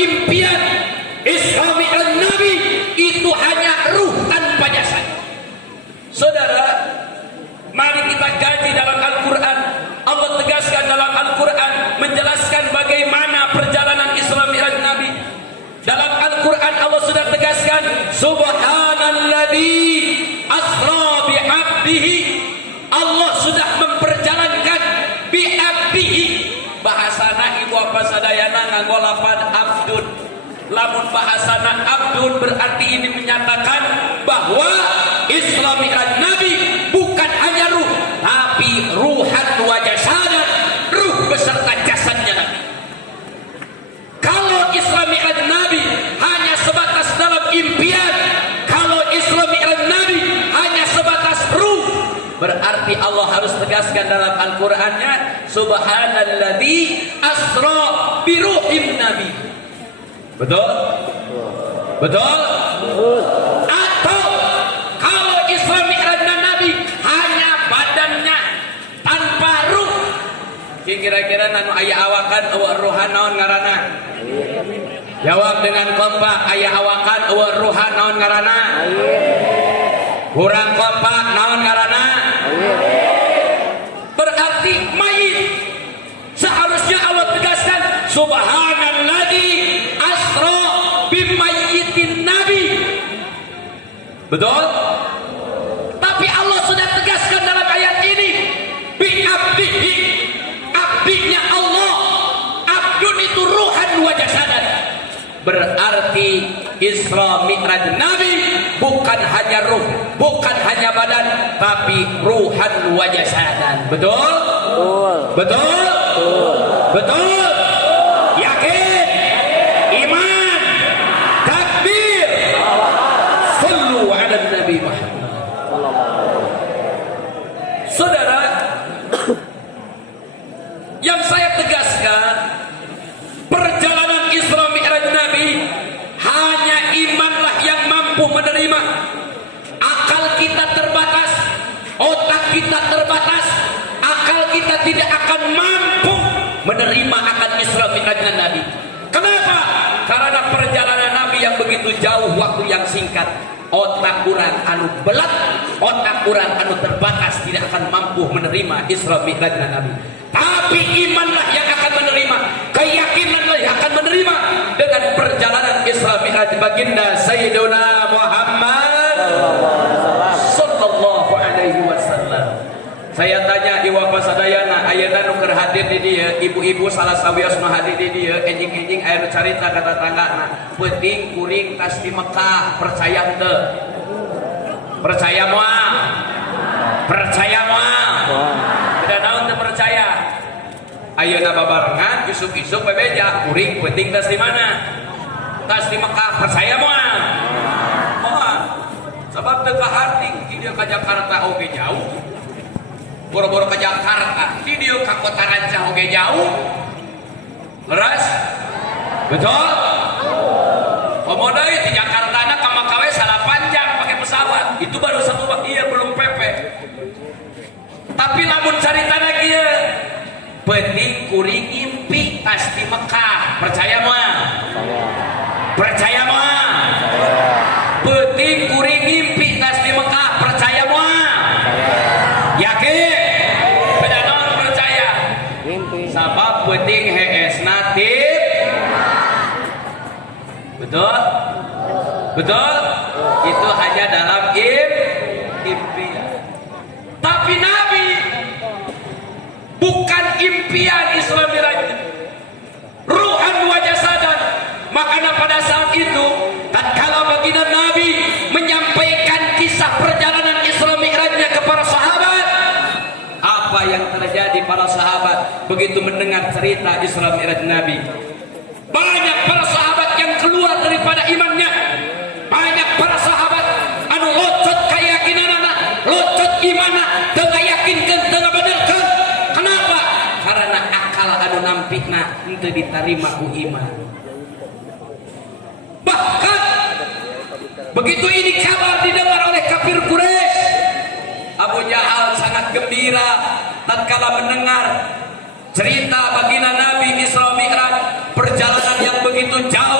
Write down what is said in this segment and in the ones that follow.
impian Isra Mi'raj Nabi itu hanya ruh tanpa jasad. Saudara, mari kita kaji dalam Al-Quran. Allah tegaskan dalam Al-Quran menjelaskan bagaimana perjalanan Isra Mi'raj Nabi. Dalam Al-Quran Allah sudah tegaskan, Subhanalladzi asra bi'abdihi. Allah sudah memperjalankan bi'abdihi. Bahasana ibu apa sadayana nganggo lafaz abdun. Lamun bahasana abdun berarti ini menyatakan bahwa Isra Mi'raj Nabi bukan hanya ruh, tapi ruhan wa jasadan, ruh beserta jasadnya Nabi. Kalau Isra Mi'raj Nabi hanya sebatas dalam impian, kalau Isra Mi'raj Nabi hanya sebatas ruh, berarti Allah harus tegaskan dalam Al-Qur'annya, Subhanalladzi asra biruhin Nabi. Betul? Betul? Atau kalau Isra Mi'raj Nabi hanya badannya tanpa ruh, kira-kira nanu aya awakan eueuh ruhan naon ngaranna? Jawab dengan kompak, aya awakan eueuh ruhan naon ngaranna? Kurang kompak naon ngaranna? Berarti mayit. Seharusnya Allah tegaskan Subhanalladzi asra bimayyitin Nabi. Betul? Tapi Allah sudah tegaskan dalam ayat ini bi abdihi, abdinya Allah. Abdun itu ruhan wa jasadan. Berarti Isra Mi'raj Nabi bukan hanya ruh, bukan hanya badan, tapi ruhan wa jasadan. Betul? Betul? Betul? Yakin? Iman? Takbir? Sallu ala Nabi Muhammad. Saudara, yang saya tegaskan, perjalanan Isra Mi'raj Nabi hanya imanlah yang mampu menerima. Akal kita terbatas, otak kita terbatas, akal kita tidak akan mampu menerima akan Isra Mi'raj Nabi. Kenapa? Karena perjalanan Nabi yang begitu jauh, waktu yang singkat. Otak kurang anu belat, otak kurang anu terbatas tidak akan mampu menerima Isra Mi'raj Nabi. Tapi imanlah yang akan menerima, keyakinanlah yang akan menerima dengan perjalanan Isra Mi'raj baginda Sayyiduna Muhammad sallallahu alaihi wasallam. Saya tanya iwa pasadayana ayeuna nu keur hadir di dieu, ibu-ibu salah sawios nu hadir di dieu, enjing-enjing aya nu carita ka tetanggana, penting kuring tas di Mekah, percaya teu? Percaya moal? Percaya moal? Tidak naon teu percaya. Ayeuna babarengan isuk-isuk bebeja, kuring penting tas di mana? Tas di Mekah, percaya moal? Moal. Sebab teu kaharting di dieu ka Jakarta oge jauh. Boro-boro ke Jakarta, di dia ke kota Rancah oke jauh. Leras? Betul? Komodai di Jakarta na ke Makawe salah panjang pakai pesawat. Itu baru satu waktu, iya belum PP. Tapi lamun carita lagi ya, penting kuring impi tas di Mekah. Percaya moal? Percaya moal? Penting kuring impi tas di Mekah. Percaya moal? Yakin? Sabab penting HS natif. Betul? Betul? Itu hanya dalam impian. Tapi Nabi bukan impian Isra Mi'raj, ruhan wa jasadan. Makanya pada saat itu tatkala baginda Nabi menyampaikan kisah perjalanan Isra Mi'rajnya kepada sahabat, apa yang terjadi para sahabat begitu mendengar cerita Isra Mi'raj Nabi? Banyak para sahabat yang keluar daripada imannya. Banyak para sahabat anu locot keyakinanna, locot imanna, teu yakinkeun, teu ngabenerkeun. Kenapa? Karena akal anu nampikna henteu ditarima ku iman. Bahkan begitu ini kabar didengar oleh kafir Quraisy, Abu Jahal sangat gembira tatkala mendengar cerita baginda Nabi Isra Mi'raj, perjalanan yang begitu jauh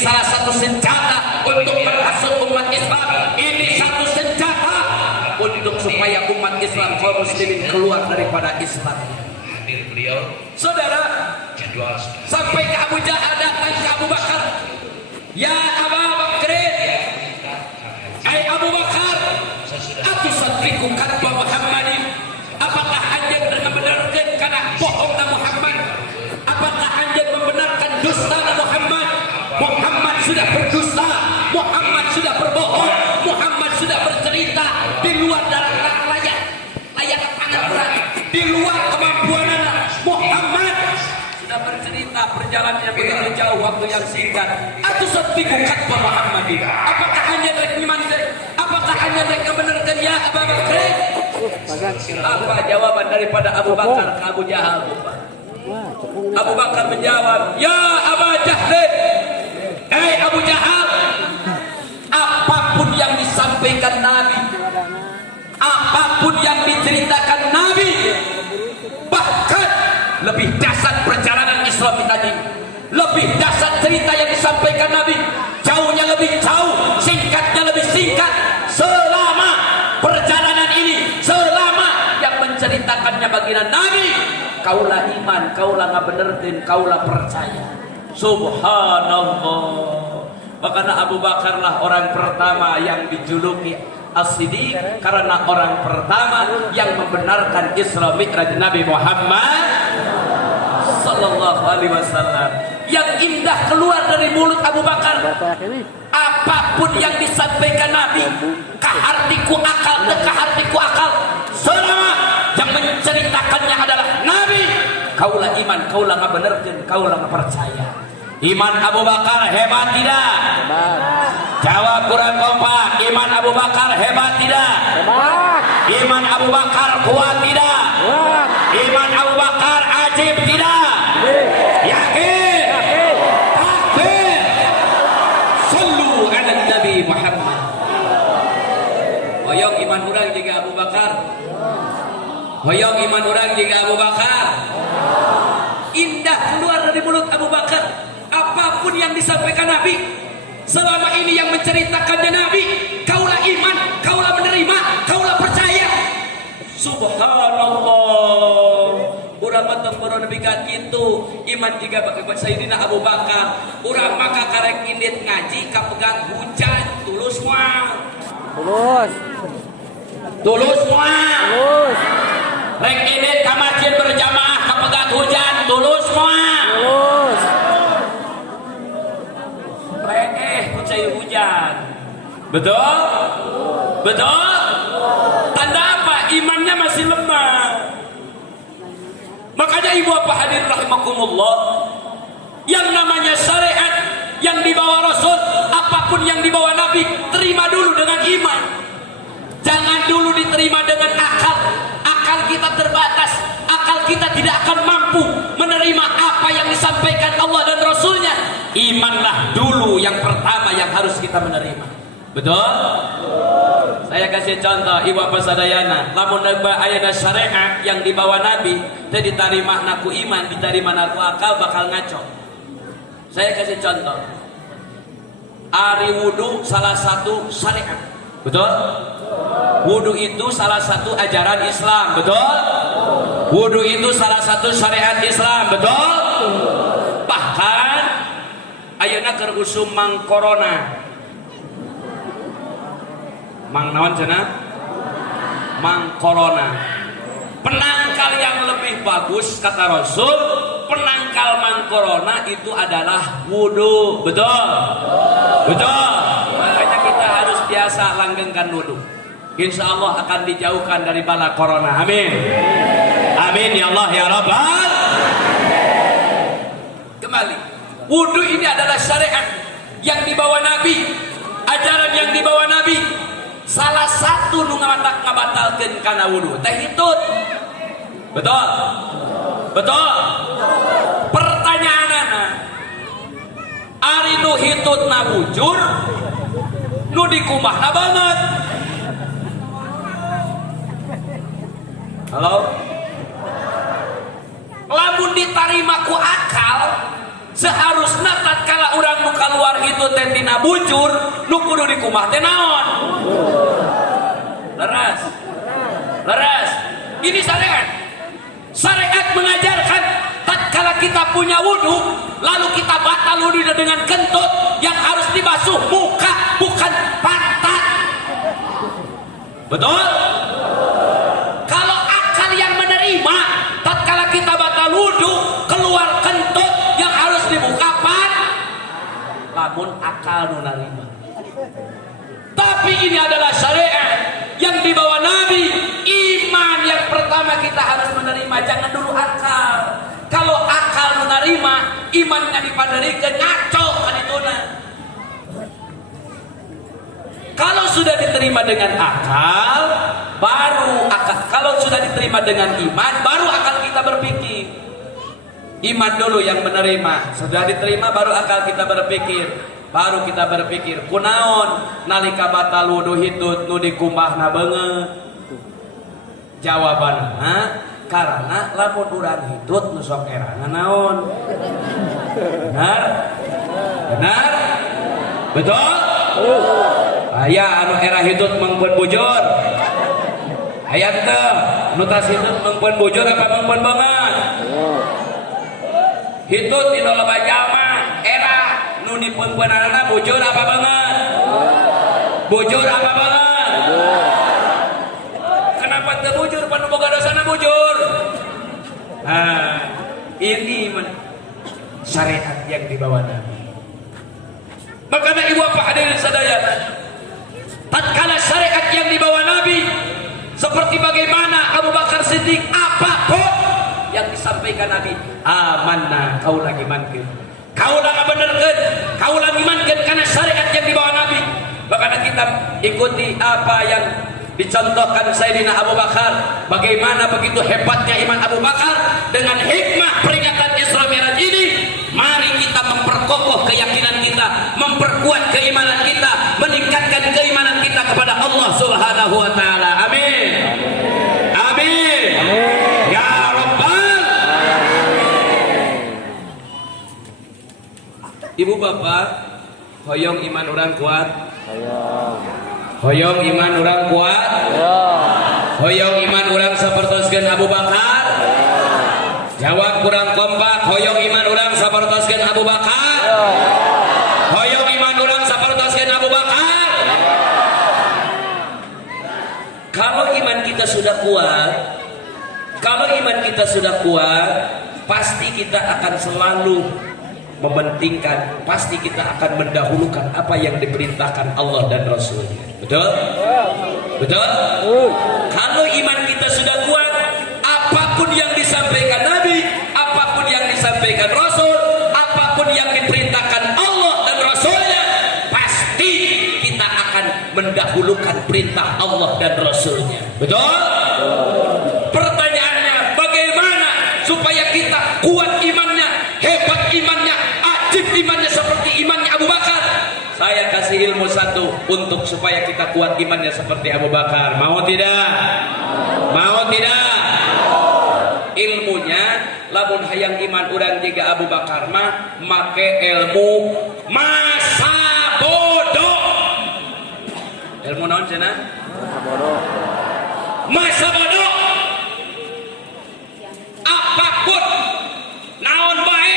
salah satu senjata untuk menghasut umat Islam. Ini satu senjata untuk supaya umat Islam kaum muslimin keluar daripada Islam. Hadir beliau, Saudara, jadwal sampai ke Abu Jahal datang ke Abu Bakar. Ya Abu Bakar, hai Abu Bakar, atusaddiqu kata Muhammadin. Apakah anjeun membenarkan kana bohong na Muhammad? Apakah anjeun membenarkan dusta na Muhammad? Muhammad sudah berdusta, Muhammad sudah berbohong, Muhammad sudah bercerita di luar dalam layak tangan orang, di luar kemampuan anak. Muhammad sudah bercerita perjalanannya begitu jauh waktu yang singkat. Atusaddiqu kata Muhammadin. Apakah anjeun rek iman? Apakah anjeun rek membenarkan ya Abu Bakar? Apa jawaban daripada Abu Bakar ke Abu Jahal? Abu Bakar menjawab, ya Abu Jahal, hei Abu Jahal, apapun yang disampaikan Nabi, apapun yang diceritakan Nabi, bahkan lebih dasar perjalanan Islam tadi, lebih dasar cerita yang disampaikan Nabi, jauhnya lebih jauh, singkatnya lebih singkat. Selama perjalanan ini, selama yang menceritakannya baginda Nabi, kaulah iman, kaulah ngabenerkeun, kaulah percaya. Subhanallah. Makanya Abu Bakar lah orang pertama yang dijuluki As-Siddiq, karena orang pertama yang membenarkan Isra Mi'raj Nabi Muhammad sallallahu alaihi wasallam. Yang indah keluar dari mulut Abu Bakar, apapun yang disampaikan Nabi, kahartiku akal, kahartiku akal, selama yang menceritakannya adalah Nabi, kaulah iman, kaulah ngabenerkeun, kaulah percaya. Iman Abu Bakar hebat tidak? Jawab kurang kompak. Iman Abu Bakar hebat tidak? Iman Abu Bakar kuat tidak? Iman Abu Bakar ajib tidak? Yakin? Takbir. Sallu ala Nabi Muhammad. Hoyong iman urang juga Abu Bakar. Hoyong iman urang juga Abu Bakar. Indah keluar dari mulut Abu Bakar. Apapun yang disampaikan Nabi, selama ini yang menceritakannya Nabi, kaulah iman, kaulah menerima, kaulah percaya. Subhanallah. Urang mah teu nebikan kitu, iman juga bagi Sayyidina Abu Bakar. Urang maka karek indit ngaji kapegang hujan, tulus moal. Tulus moal. Rek indit ka masjid berjamaah kapegang hujan, tulus moal. Percaya hujan. Betul? Betul? Tanda apa? Imannya masih lemah. Makanya ibu apa hadir rahimakumullah, yang namanya syariat yang dibawa Rasul, apapun yang dibawa Nabi, terima dulu dengan iman. Jangan dulu diterima dengan akal. Akal kita terbatas. Akal kita tidak akan mampu menerima apa yang disampaikan Allah dan Rasulnya. Imanlah dulu yang pertama yang harus kita menerima. Betul? Saya kasih contoh, ibu apa sadayana, lamun ayana syariat yang dibawa Nabi, teu diterima naku iman, diterima naku akal, bakal ngaco. Saya kasih contoh, ari wudu salah satu syariat. Betul? Wudu itu salah satu ajaran Islam. Betul? Wudu itu salah satu syariat Islam. Betul? Bahkan ayeuna keur usum Mang Corona. Mang naon cenah? Mang Corona. Penangkal yang lebih bagus kata Rasul, penangkal Mang Corona itu adalah wudu. Betul? Betul. Makanya kita harus biasa langgengkan wudu. Insya Allah akan dijauhkan dari bala corona. Amin. Amin ya Allah ya Rabbal. Kembali, wudu ini adalah syariat yang dibawa Nabi, ajaran yang dibawa Nabi. Salah satu nu ngabatalkeun kana wudu teh hitut. Betul? Betul? Pertanyaanana, ari nu hitutna bujur, nu dikumahna banget. Halo? Lamun ditarima ku akal, seharusnya tatkala urang nu kaluar kitu teh tina bujur nu kudu dikumah teh naon? Leres. Ini syariat. Syariat mengajarkan tatkala kita punya wudu lalu kita batal wudu dengan kentut yang harus dibasuh muka bukan pantat. Betul? Kalau akal yang menerima tatkala kita batal wudu keluar kentut yang harus dibuka lamun akal nu narima. Tapi ini adalah syariat yang dibawa Nabi. Iman yang pertama kita harus menerima, jangan dulu akal. Kalau akal nu narima, imannya dipanderikeun ngaco kan ituna. Kalau sudah diterima dengan akal, baru akal. Kalau sudah diterima dengan iman, baru akal kita berpikir. Iman dulu yang menerima, sudah diterima baru akal kita berpikir. Baru kita berpikir kunaon nalika batal wudu hitut nu dikumbahna beungeut. Jawabanna karena lamun urang hitut nu sok erana naon? Benar? Betul? Aya anu era hitut mangpeun bujur. Aya teu nu tas hitut mangpeun bujur apa mangpeun beungeut? Hitut dina loba jalma era nu dipeunpeunanna bujur apa banget? Bujur apa banget? Kenapa teu bujur panu boga dosana bujur? Nah, ini syariat yang dibawa Nabi. Makanya ibu bapak hadirin sadayana, tatkala syariat yang dibawa Nabi seperti bagaimana Abu Bakar Siddiq, apapun yang disampaikan Nabi, amanna kaulah imankeun, kaulah ngabenerkeun, kaulah imankeun karena syariat yang dibawa Nabi. Makanya kita ikuti apa yang dicontohkan Sayyidina Abu Bakar. Bagaimana begitu hebatnya iman Abu Bakar. Dengan hikmah peringatan Isra Mi'raj ini, mari kita memperkokoh keyakinan kita, memperkuat keimanan kita, meningkatkan keimanan kita kepada Allah Subhanahu wa taala. Amin. Amin. Ya Rabbal. Ibu bapak, hoyong iman orang kuat. Hoyong iman orang kuat. Hoyong iman orang sapertoskeun Abu Bakar. Jawab kurang kompak. Hoyong iman orang sapertoskeun Abu Bakar. Hoyong iman orang sapertoskeun Abu Bakar. Kalau iman kita sudah kuat, kalau iman kita sudah kuat, pasti kita akan selalu mementingkan, pasti kita akan mendahulukan apa yang diperintahkan Allah dan Rasulnya. Betul? Betul? Kalau iman kita sudah kuat, apapun yang disampaikan Nabi, apapun yang disampaikan Rasul, apapun yang diperintahkan Allah dan Rasulnya, pasti kita akan mendahulukan perintah Allah dan Rasulnya. Betul? Pertanyaannya, bagaimana supaya kita kuat imannya, hebat imannya, ajib imannya seperti imannya Abu Bakar? Saya kasih ilmu satu untuk supaya kita kuat imannya seperti Abu Bakar. Mau tidak? Mau tidak? Ilmunya lamun hayang iman urang jiga Abu Bakar mah make ilmu masa bodoh. Ilmu naon cenah? Masa bodoh. Apapun naon bae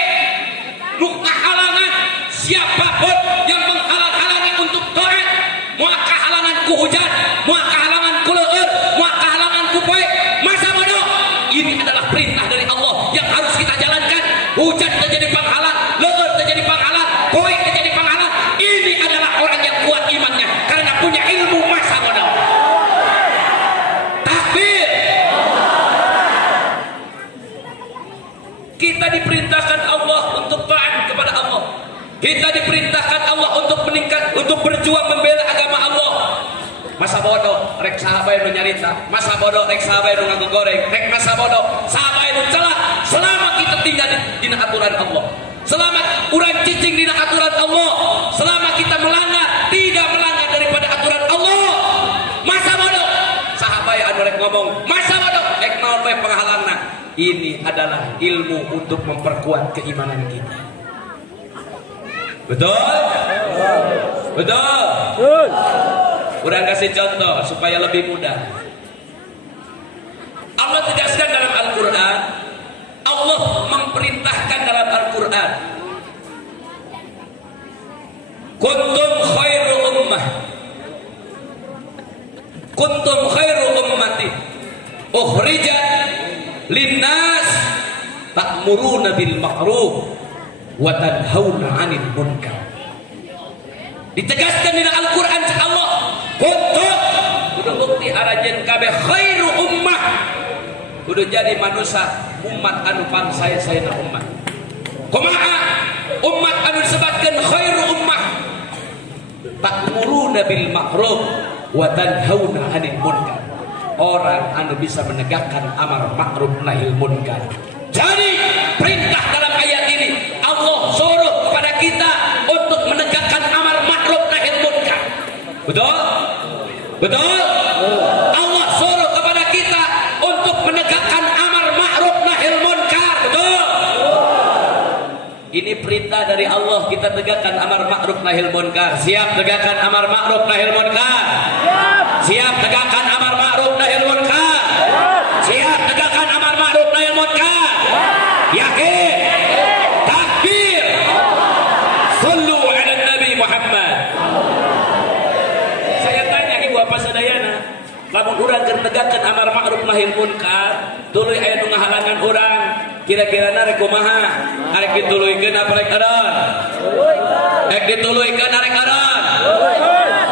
nu kahalangan siapapun yang menghalang-halangi untuk taat, moal kahalangan ku hujan, moal kahalangan ku leueur, moal kahalangan ku poe, masa bodoh. Ini adalah perintah dari Allah yang harus kita jalankan. Hujan terjadi penghalang, leueur terjadi penghalang, poe terjadi penghalang. Ini adalah orang yang kuat imannya karena punya ilmu masa bodoh. Takbir. Kita diperintahkan Allah untuk taat kepada Allah. Kita diperintahkan Allah untuk meningkat, untuk berjuang membela agama Allah. Masa bodoh rek sahabat nu nyarita, masa bodoh rek sahabat nu ngagoreng, rek masa bodoh sahabat nu celah. Selama kita tinggal di aturan Allah, selama urang cicing di aturan Allah, selama kita melanggar, tidak melanggar daripada aturan Allah, masa bodoh sahabat anu rek ngomong masa bodoh rek naon bae penghalangna. Ini adalah ilmu untuk memperkuat keimanan kita. Betul? Betul. Kurang kasih contoh supaya lebih mudah. Allah tegaskan dalam Al-Quran, Allah memerintahkan dalam Al-Quran, kuntum khairu ummah, kuntum khairu ummati ukhrijat linnas ta'muruna bil ma'ruf wa tanhauna 'anil munkar. Ditegaskan di Al-Quran Allah, kuntum kudu bukti arajen kabeh khairu ummah, kudu jadi manusia umat anu pangsaya-sayana umat. Kumaha umat anu disebutkeun khairu ummah? Ta'muruna bil ma'ruf wa tanhauna 'anil munkar. Orang anu bisa menegakkan amar ma'ruf nahil munkar. Jadi perintah dalam ayat ini Allah suruh kepada kita untuk menegakkan amar ma'ruf nahil munkar. Betul? Betul? Allah suruh kepada kita untuk menegakkan amar ma'ruf nahil munkar. Betul? Ini perintah dari Allah, kita tegakkan amar ma'ruf nahil munkar. Siap tegakkan amar ma'ruf nahil munkar? Siap tegakkan amar ma'ruf nahil munkar? Siap tegakkan amar ma'ruf nahil munkar? Yakin? Takbir. Sallu ala Nabi Muhammad. Saya tanya ibu apa sadayana, lamun urang keur tegakkeun amar ma'ruf nahil munkar, tuluy aya nu ngahalangan urang, kira-kira rek kumaha? Arek dituluykeun apa rek aran? Rek dituluykeun arek aran.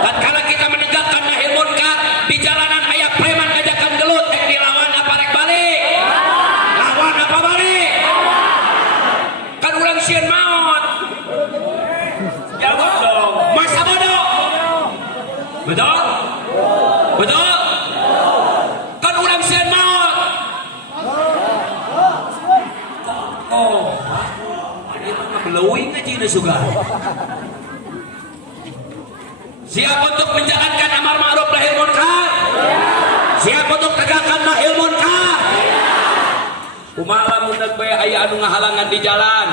Tatkala kita menegakkan nahil munkar, di jalanan aya preman ngajakan gelut, rek dilawan apa rek balik? Lawan apa balik? Kan urang sieun maot. Jawab dong. Masa bodoh? Betul? Betul? Kan urang sieun maot. Oh, itu mah beleuwing aja ini juga. Siap untuk menjalankan amar ma'ruf nahil munkar? Siap untuk tegakkan nahil munkar? Kumaha mun bae aya anu ngahalangan di jalan?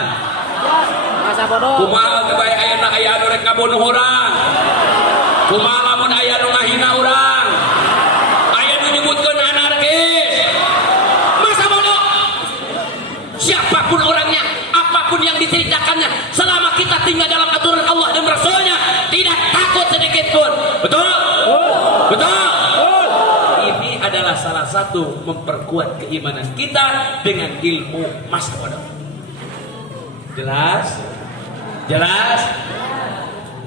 Masa bodoh. Kumaha bae aya anu rek ngabunuh urang? Kumaha lamun aya anu ngahina urang? Aya nu nyebutkeun anarkis? Masa bodoh? Siapapun orangnya, apapun yang diceritakannya, selama kita tinggal dalam aturan Allah dan Rasulnya, tidak takut sedikit pun. Betul? Betul? Ini adalah salah satu memperkuat keimanan kita dengan ilmu masa bodoh. Jelas? Jelas?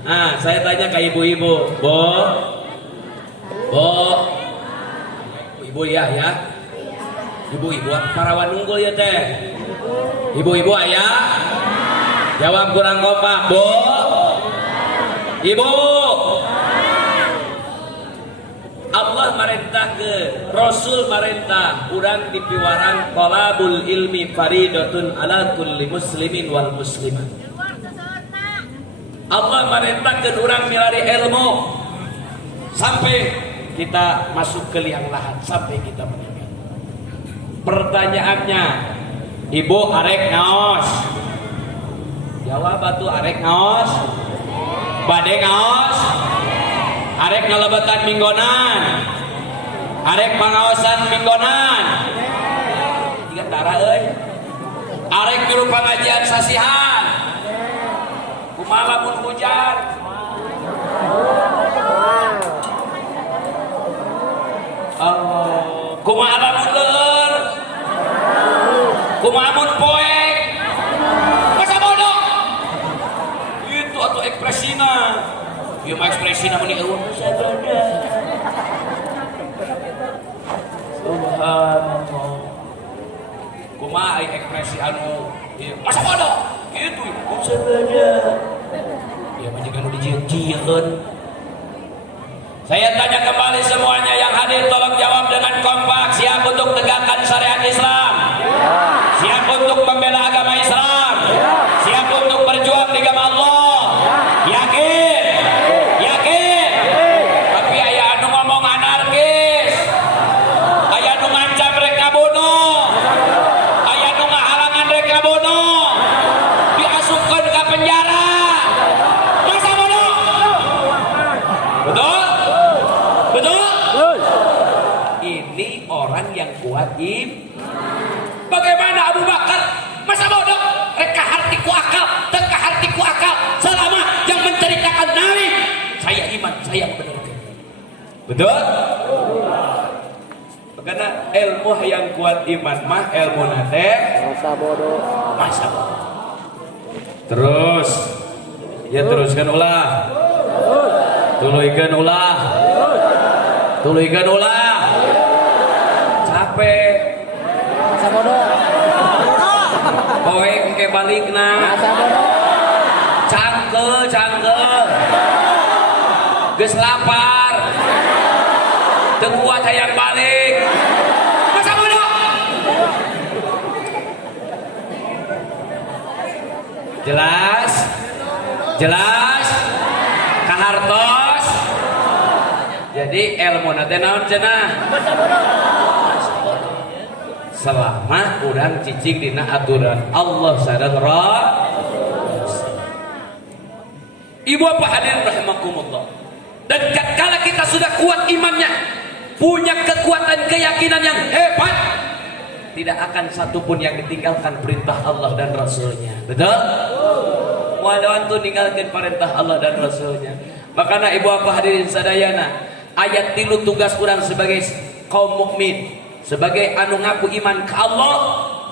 Nah, saya tanya ke ibu-ibu, ibu ya, ibu-ibu parawan unggul ya teh. Ibu-ibu ayah, jawab kurang kompak, Bu. Ibu. Allah merintah ke Rasul merintah urang dipiwarang talabul ilmi faridatun ala kulli muslimin wal muslimat. Allah merintahkan urang milari ilmu sampai kita masuk ke liang lahat, sampai kita meninggal. Pertanyaannya, ibu arek ngaos? Jawab atuh, arek ngaos? Bade ngaos? Arek ngalebatan minggonan? Arek pangaosan minggonan? Tiga tara euy. Arek juru pengajian sasihan? Kumaha lamun hujan? Kumaha lamun leur? Kumaha mun poek? Masa bodoh? Itu atuh ekspresina. Ieu mah ekspresina mun eueuh sabada. Subhanallah. Kumaha ai ekspresi anu masa bodoh? Gitu sabada. Ya mah jeung anu dijieun. Saya tanya kembali semuanya yang hadir, tolong jawab dengan kompak. Siap untuk tegakkan syariat Islam? Siap untuk membela agama Islam? Siap untuk berjuang di agama Allah? Yakin? Yakin? Tapi aya anu ngomong anarkis, aya anu ngancam rek ngabunuh, aya anu ngahalangan rek ngabunuh, diasupkeun ka penjara. Masa bodoh? Betul? Betul? Betul. Ini orang yang kuat Bagaimana Abu Bakar? Masa bodoh? Reka hartiku akal, teka hartiku akal. Selama yang menceritakan Nabi, saya iman, saya benar. Betul? Karena ilmu yang kuat iman mah ilmu nate Masa bodoh. masa bodoh. Terus, ya teruskan ulah. Tuluikan ulah. Tuluikan ulah. Capek. Masa bodoh. Kowe engke balikna. Masa bodoh. Cangkel. Geus lapar. Teu kuat hayang balik. Masa bodoh. Jelas? Jelas? Kahartos. Jadi ilmu teh naon cenah? Selama urang cicing dina aturan Allah sareng Ibu bapak hadirin rahimakumullah. Dan kala kita sudah kuat imannya, punya kekuatan keyakinan yang hebat, tidak akan satupun yang ditinggalkan perintah Allah dan Rasulnya. Betul? Walau antu ninggalkan perintah Allah dan Rasulnya. Makanya ibu bapak hadirin sadayana, ayat 3 tugas orang sebagai kaum mukmin, sebagai anu ngaku iman ke Allah.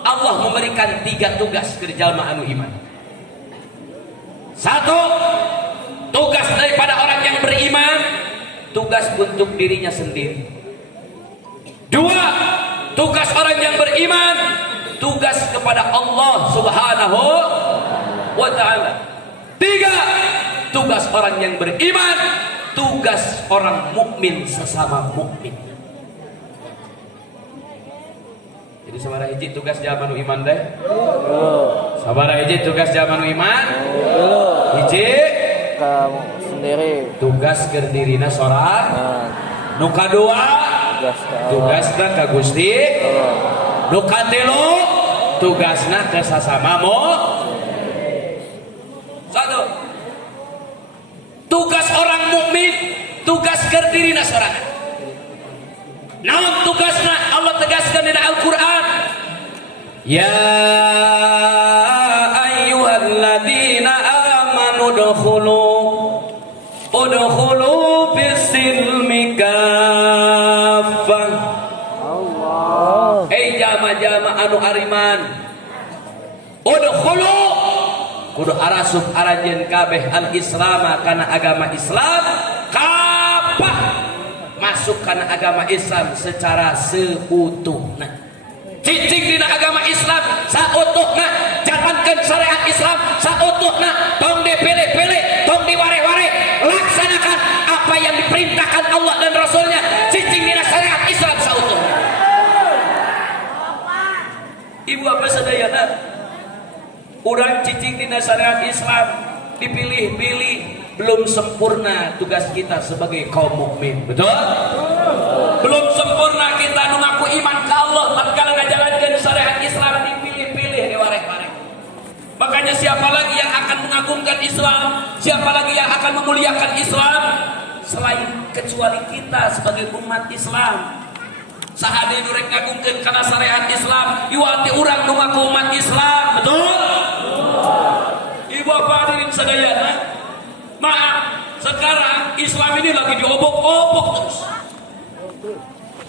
Allah memberikan 3 tugas ke jalma anu iman. 1, tugas daripada orang yang beriman, tugas untuk dirinya sendiri. 2, tugas orang yang beriman, tugas kepada Allah Subhanahu wa ta'ala. 3, tugas orang yang beriman, tugas orang mukmin sesama mukmin. Jadi sabaraha hiji tugas jalma nu iman teh? Sabaraha hiji tugas jalma nu iman? Hiji Kamu sendiri. tugas keur dirina sorang. Nu kadua tugasna ka Gusti. Nu katilu tugasna ke sasama Satu, tugas orang mukmin, tugas keur dirina sorangan. Naon tugasna? Allah tegaskan di Al-Qur'an. Ya ayyuhalladzina amanu udkhulu fis-silmi kaffah. Allah. Jama-jama anu ariman, udkhulu kudu arasup arajeun kabeh al-islama kana agama Islam, kaffah masuk kana agama Islam secara seutuhna. Cicing dina agama Islam sautuhna, jalankan syariat Islam sautuhna, tong dipilih-pilih, tong diware-ware, laksanakan apa yang diperintahkan Allah dan Rasulnya. Cicing dina syariat Islam sautuhna. Ibu apa sadayana, urang cicing dina syariat Islam dipilih-pilih, belum sempurna tugas kita sebagai kaum mukmin. Betul? Belum sempurna kita nu ngaku iman ke Allah, tatkala ngajalankeun syariat Islam dipilih-pilih, diwarek-warek. Makanya siapa lagi yang akan mengagungkan Islam, siapa lagi yang akan memuliakan Islam selain kecuali kita sebagai umat Islam. Sahade nu rek ngagungkeun kana syariat Islam, iwati urang nu ngaku umat Islam. Betul? Ibu bapak hadirin sadayana, maaf, sekarang Islam ini lagi diobok-obok terus.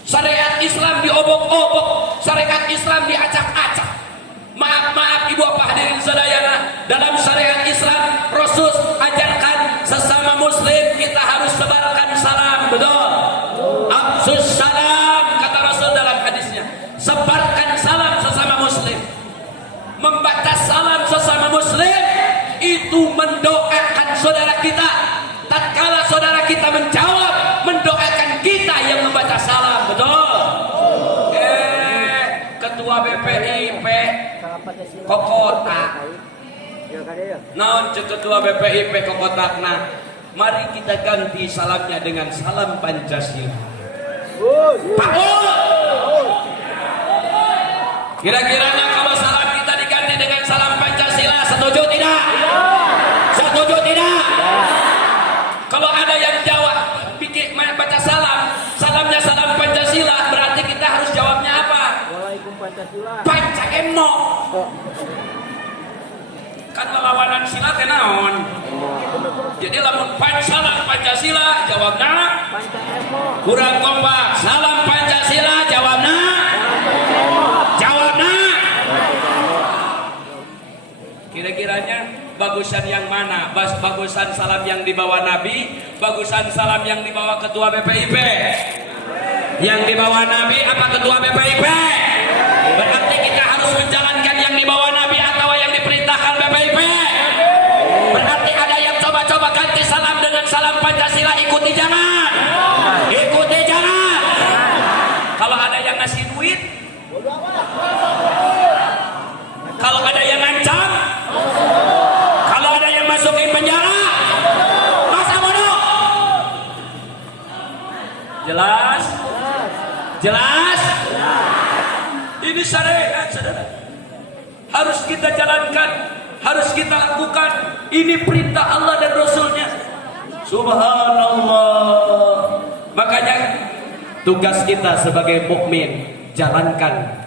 Syariat Islam diobok-obok, syariat Islam diacak-acak. Maaf ibu bapak hadirin sadayana, dalam syariat Islam Rasul ajarkan sesama muslim kita harus sebarkan salam. Betul? Afsus salam, kata Rasul dalam hadisnya. Sebarkan salam sesama muslim. Membaca salam sesama muslim itu mendoakan saudara kita. Tatkala saudara kita menjawab, mendoakan kita yang membaca salam. Betul? Ketua BPIP Kokota. Naon cek ketua BPIP Kokotakna? Mari kita ganti salamnya dengan salam Pancasila. Pak Ul. Kira-kira kalau salam kita diganti dengan salam Pancasila, setuju tidak? Setuju tidak? Kalau ada yang jawab bikin baca salam, salamnya salam Pancasila, berarti kita harus jawabnya apa? Waalaikum Pancasila. Panca emo. Kan lawanan sila teh naon? Jadi lamun salam Pancasila jawabna Panca emo. kurang kompak. Salam Pancasila jawabna kira-kiranya bagusan yang mana? Bagusan salam yang dibawa Nabi, bagusan salam yang dibawa ketua BPIP? Yang dibawa Nabi apa ketua BPIP? Berarti kita harus menjalankan yang dibawa Nabi atau yang diperintahkan BPIP? Berarti ada yang coba-coba ganti salam dengan salam Pancasila, ikuti jangan? Ikuti jangan? Kalau ada yang ngasih duit, kalau ada yang ngancam, kalau ada yang masukin penjara, masa bodoh? Jelas? Jelas? Ini syariat, saudara. Harus kita jalankan, harus kita lakukan. Ini perintah Allah dan Rasulnya. Subhanallah. Makanya tugas kita sebagai mukmin, jalankan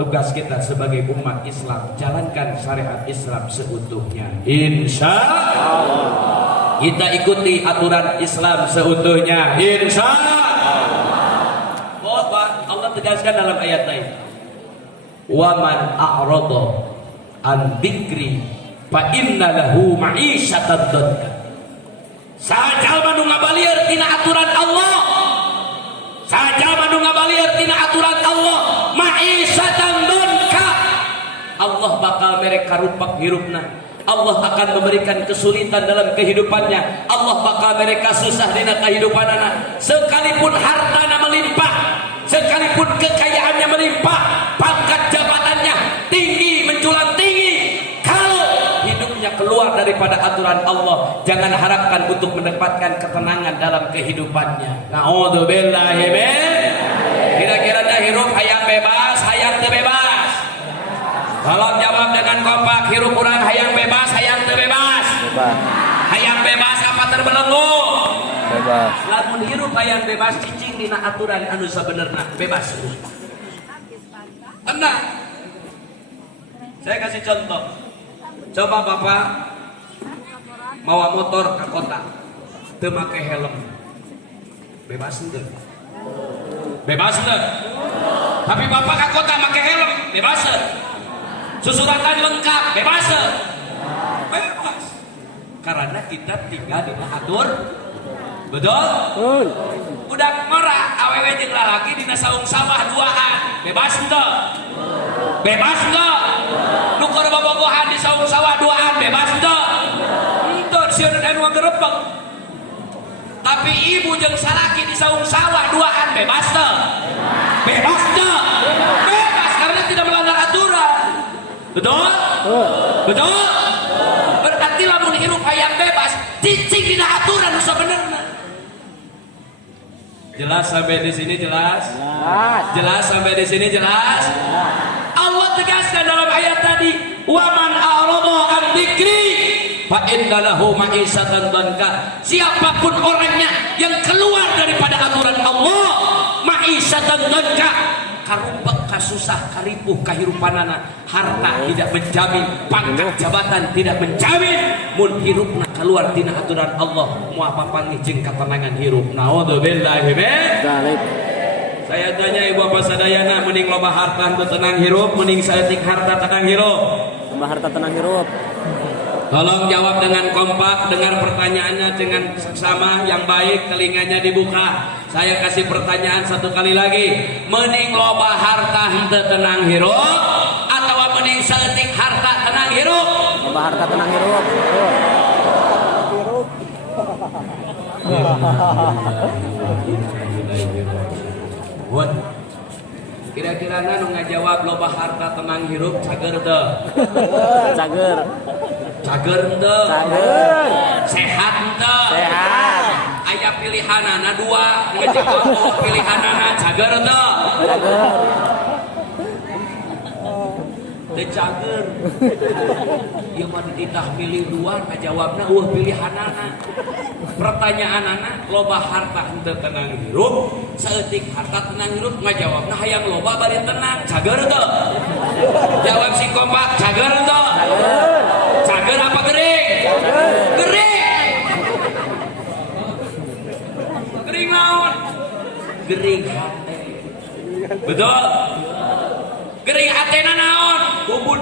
tugas kita sebagai umat Islam, jalankan syariat Islam seutuhnya. Insya Allah kita ikuti aturan Islam seutuhnya. Insya Allah. Allah tegaskan dalam ayat lain, waman a'rada an dzikri fa inna lahu ma'isyatan dhanka. Sajalma nu ngabalieur tina aturan Allah, sajalma nu ngabalieur tina aturan Allah, ma'isyatan dhanka, Allah bakal mereka rupak hirupna. Allah akan memberikan kesulitan dalam kehidupannya. Allah bakal mereka susah dina kehidupanana. Sekalipun hartana melimpah, sekalipun kekayaannya melimpah, pangkat jabatannya tinggi menjulang tinggi, kalau hidupnya keluar daripada aturan Allah, jangan harapkan untuk mendapatkan ketenangan dalam kehidupannya. Na'udzubillahi min. Kira-kira hirup hayang bebas, hayang teu bebas? Tolong jawab dengan kompak. Hirup urang hayang bebas, hayang teu bebas? Bebas. Hayang bebas apa terbelenggu? Bebas. Lamun hirup hayang bebas cicing dina aturan anu sabenerna bebas. Enak. Saya kasih contoh. Coba Bapak mawa motor ke kota, teu make helm. Bebas henteu? Bebas henteu? Tapi Bapak ke kota make helm, bebas henteu? Susuratan lengkap, bebas henteu? Bebas. Karena kita tinggal di atur. Betul? Udah merah awewe jeung lalaki dina saung sawah duaan, bebas henteu? Bebas henteu? Nu keur bobogohan di saung sawah duaan, bebas henteu? Henteu sieun anu gerebek. Tapi ibu jeung salaki di saung sawah duaan, bebas teu? Bebas teu? Bebas karena tidak melanggar aturan. Betul? Betul? Berarti lamun hirup hayang bebas, cicing dina aturan nu sabenerna. Jelas sampai di sini jelas? Jelas sampai di sini jelas? Allah tegaskan dalam ayat tadi, waman a'rada an dzikri fa inna lahu ma'isyatan dhanka. Siapapun orangnya yang keluar daripada aturan Allah, ma'isyatan dhanka, karumpek, kasusah, karipuh kahirupanana, harta tidak menjamin, pangkat jabatan tidak menjamin, mun hirupna keluar tina aturan Allah, moal papanggih jeung ketenangan hirup. Naudzubillahi min dzalik. Saya tanya ibu bapak sadayana, mending loba harta teu tenang hirup, mending saeutik harta tenang hirup? Loba harta tenang hirup. Tolong jawab dengan kompak, dengar pertanyaannya dengan seksama yang baik, telinganya dibuka. Saya kasih pertanyaan satu kali lagi. Mending loba harta henteu tenang hirup atau mending saeutik harta tenang hirup? Loba harta tenang hirup. What? Kira-kira nu ngajawab loba harta tenang hirup cager teu? Cager. Cager teu? Cager. Sehat teu? Sehat. Aya pilihanana dua, ngajawab pilihanana cager teu? Cager. Teu cager. Ieu mah dititah pilih dua, ngajawabna pilihanana. pertanyaan anak loba harta henteu tenang hirup saeutik harta tenang hirup ngajawabna hayang loba bari tenang cager teu jawab si kompak cager teu cager apa gering gering gering naon gering hate betul gering hatena naon hubung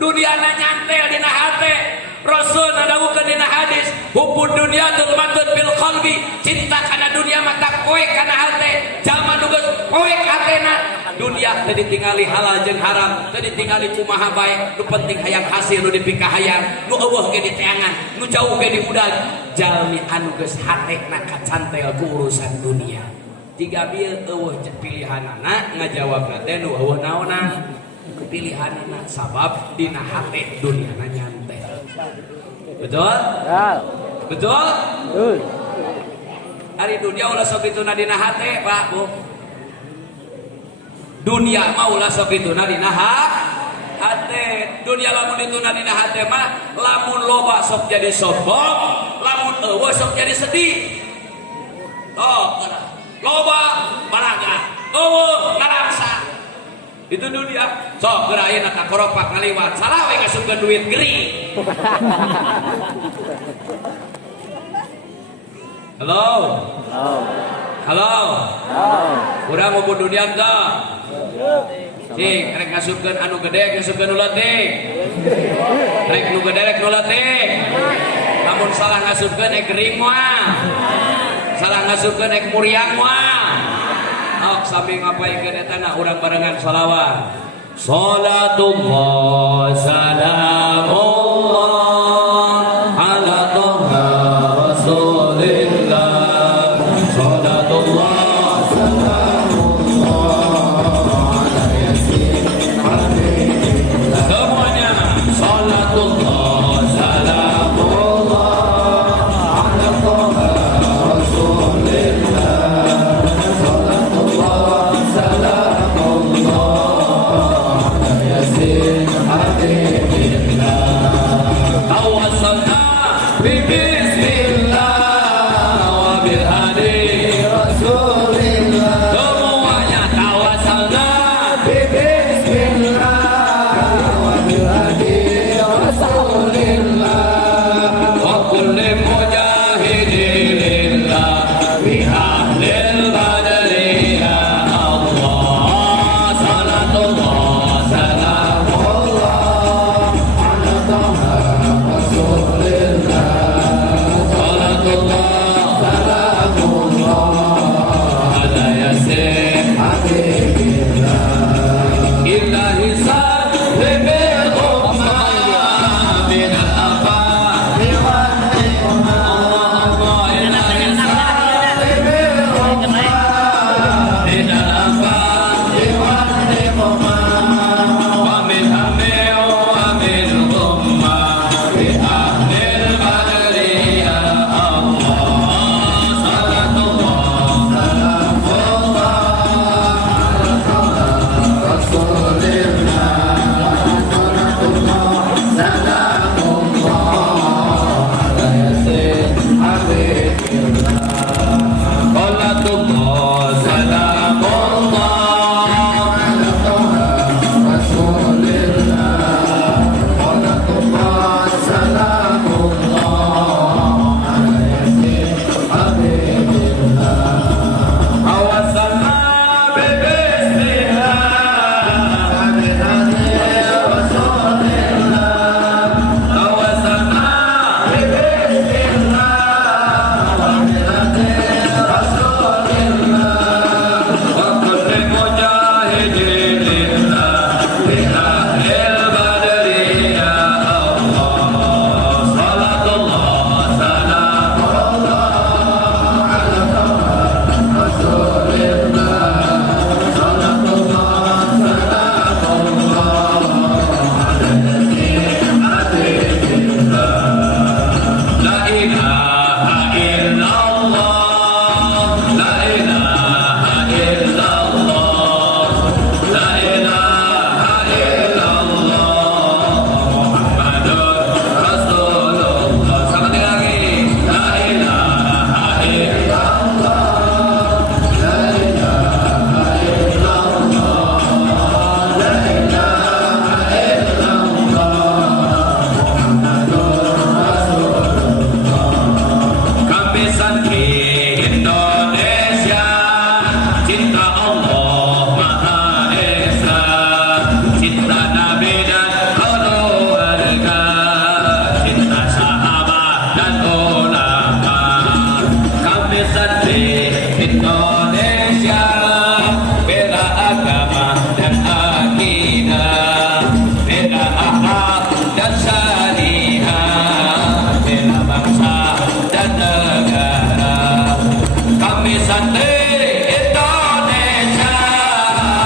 dunia na nyantel dina hate Rasul nadawukeun dina hadis hubud dunia tulmatun bil qalbi cinta kana dunia mata poek kana hate jalma nu geus poek hatena dunia teu ditingali halal jeung haram teu ditingali kumaha bae nu penting hayang hasil nu dipikahayang nu eueuh ge diteangan nu jauh ge diudag jalmi anu geus hatena kacantel ku urusan dunia tiga bieu eueuh pilihanana ngajawabna teh nu eueuh naonan pilihanana sabab dina hate dunia na nyantel betul? Betul? Hari dunia ulah sok dituna dina hate Pak Bu dunia mah ulah sok dituna dina hate dunia lamun dituna dina hate mah lamun loba sok jadi sombong lamun eueuh sok jadi sedih loba baraga eueuh ngarangsa itu dunia sok gerayeuna ka koropak ngaliwat salah we ngasupkeun duit gering halo urang mau dunia teh cing rek ngasupkeun anu gede ngasupkeun nu leutik rek nu gede rek nu leutik lamun salah ngasupkeun ek gering moal salah ngasupkeun ek muriang moal sambil ngapaikeun eta na urang barengan shalawat salatullah salamullah ala toha rasulillah salatullah salamullah ala yasin habibillah semuanya salatullah salamullah ala toha rasulillah kasih Indonesia, bela agama dan akidah, bela akhlak dan syariah, bela bangsa dan negara. Kami santri Indonesia,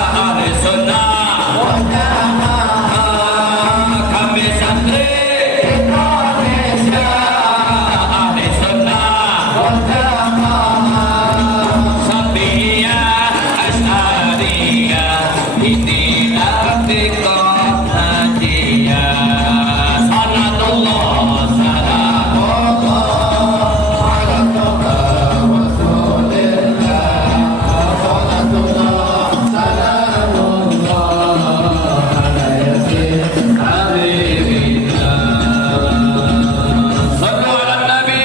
ahli sunnah wal jamaah. Kami santri Indonesia, ahli sunnah wal jamaah. Sabiya Asy'ariyah, Ihdinas siratal najiyah. Salatullah Sallu ala Nabi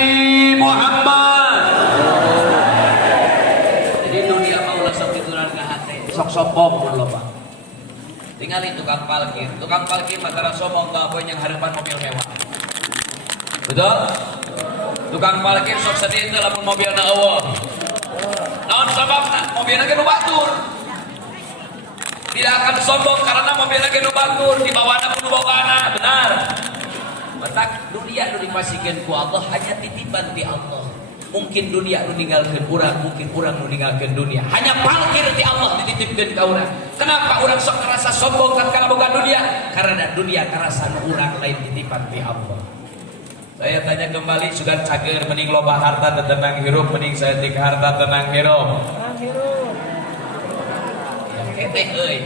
Muhammad. Jadi dunia mau ulah sok dituran ke hati, sok sombong mun loba. Tinggali tukang parkir matara sombong ka poe yang harapan mobil mewah. Betul? Tukang parkir sok sedih teh lamun mobilna eueuh. Naon sababna? Mobilna ge nu batur. Tidak akan sombong karena mobilnya ge nu batur, dibawana ku nu bogana, benar. Matak dunia nu dipasikeun ku Allah hanya titipan ti Allah. Mungkin dunia nu ninggalkeun urang, mungkin urang nu ninggalkeun dunia. Hanya parkir ti Allah dititipkeun ka urang. Kenapa urang sok ngerasa sombong tatkala boga dunia? Karena dunia karasa nu urang lain titipan ti Allah. Saya tanya kembali, sudah cager mending loba harta tenang hirup, mending saya tik harta tenang hirup. Yang keteh euy.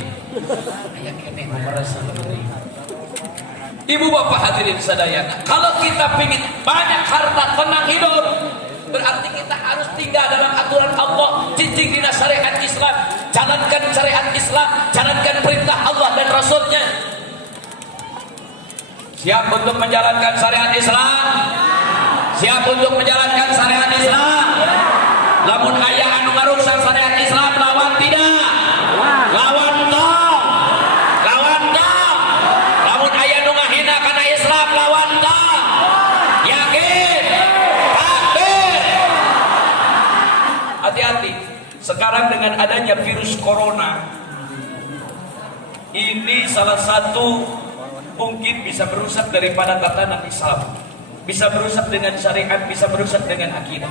Aya keneh mah merasa lebih. Ibu bapak hadirin sadayana, kalau kita ingin banyak harta tenang hidup, berarti kita harus tinggal dalam aturan Allah, cicing dina syariat Islam, jalankan syariat Islam, jalankan perintah Allah dan Rasulnya. Siap untuk menjalankan syariat Islam? Siap untuk menjalankan syariat Islam? Lamun aya anu ngaruksak syariat Islam, lawan tidak? Lawan tong. Lawan tong. Lamun aya nu ngahina kana Islam, lawan tong. Yakin? Takbir. Hati-hati. Sekarang dengan adanya virus corona, ini salah satu mungkin bisa merusak daripada tatanan Islam, bisa merusak dengan syariat, bisa merusak dengan akidah.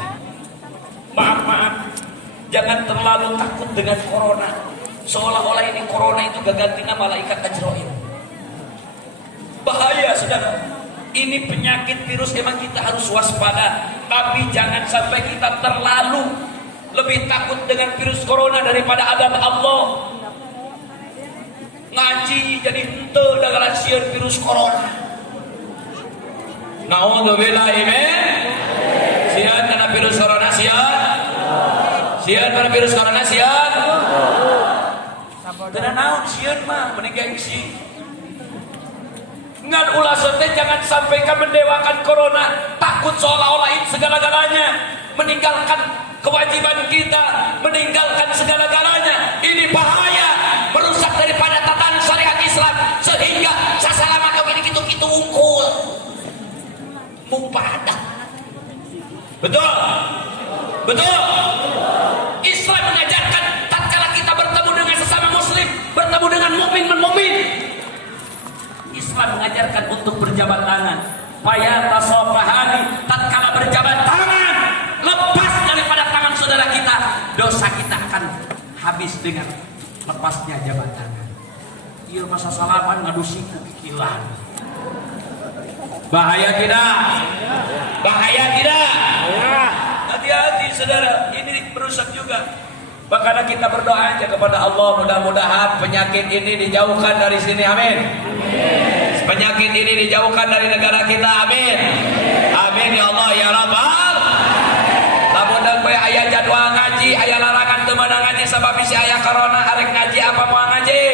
Maaf, jangan terlalu takut dengan corona, seolah-olah ini corona itu gantinya malaikat Ajrail. Bahaya saudara, ini penyakit virus, emang kita harus waspada, tapi jangan sampai kita terlalu lebih takut dengan virus corona daripada adab Allah. Ngaji jadi henteu dagalan sieun virus corona. Naudzubillah min sieun kana virus corona sieun. Sieun kana virus corona sieun. Teu naon sieun mah mending gengsi. Ngan ulah teh jangan sampai ka mendewakan corona, takut seolah-olah ini segala-galanya, meninggalkan kewajiban kita, meninggalkan segala-galanya. Ini bahaya, merusak daripada tatanan syariat Islam, sehingga sasalama kau ini gitu-gitu unggul mumpadak. Betul? Betul? Islam mengajarkan tatkala kita bertemu dengan sesama muslim, bertemu dengan mukmin, Islam mengajarkan untuk berjabat tangan. Faya tasafahani, tatkala berjabat tangan, lepas daripada tangan saudara kita, dosa kita akan habis dengan lepasnya jabat tangan. Ieu masa salaman ngadusi ku kikilan. Bahaya tidak? Bahaya tidak? Hati-hati saudara, ini merusak juga. Makanya kita berdoa aja kepada Allah, mudah-mudahan penyakit ini dijauhkan dari sini, amin. Penyakit ini dijauhkan dari negara kita, amin. Amin ya Allah ya Rabbal. Lamun dan poe aya jadwal ngaji, aya larangan teu meunang ngaji sabab bisi aya corona, arek ngaji apa moal ngaji?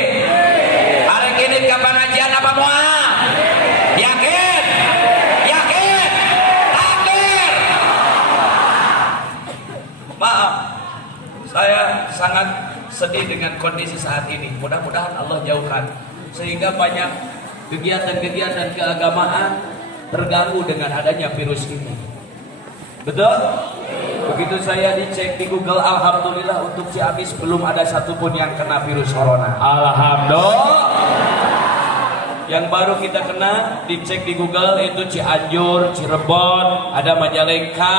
Arek ini ka pengajian apa moal? Yakin? Yakin? Takbir. Maaf, saya sangat sedih dengan kondisi saat ini. Mudah-mudahan Allah jauhkan, sehingga banyak kegiatan-kegiatan keagamaan terganggu dengan adanya virus ini. Betul? Begitu saya dicek di Google, alhamdulillah untuk Ciamis belum ada satupun yang kena virus corona. Alhamdulillah. Yang baru kita kena dicek di Google itu Cianjur, Cirebon, ada Majalengka,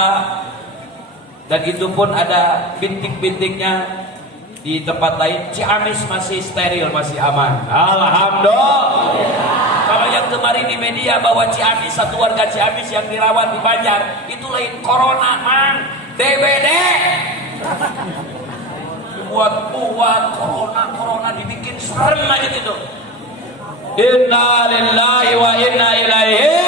dan itu pun ada bintik-bintiknya. Di tempat lain Ciamis masih steril, masih aman. Alhamdulillah. Kalau yang kemarin di media bahwa Ciamis, satu warga Ciamis yang dirawat di Banjar, itu lain corona, man, DBD. Buat corona dibikin serem aja gitu. Inna lillahi wa inna ilaihi.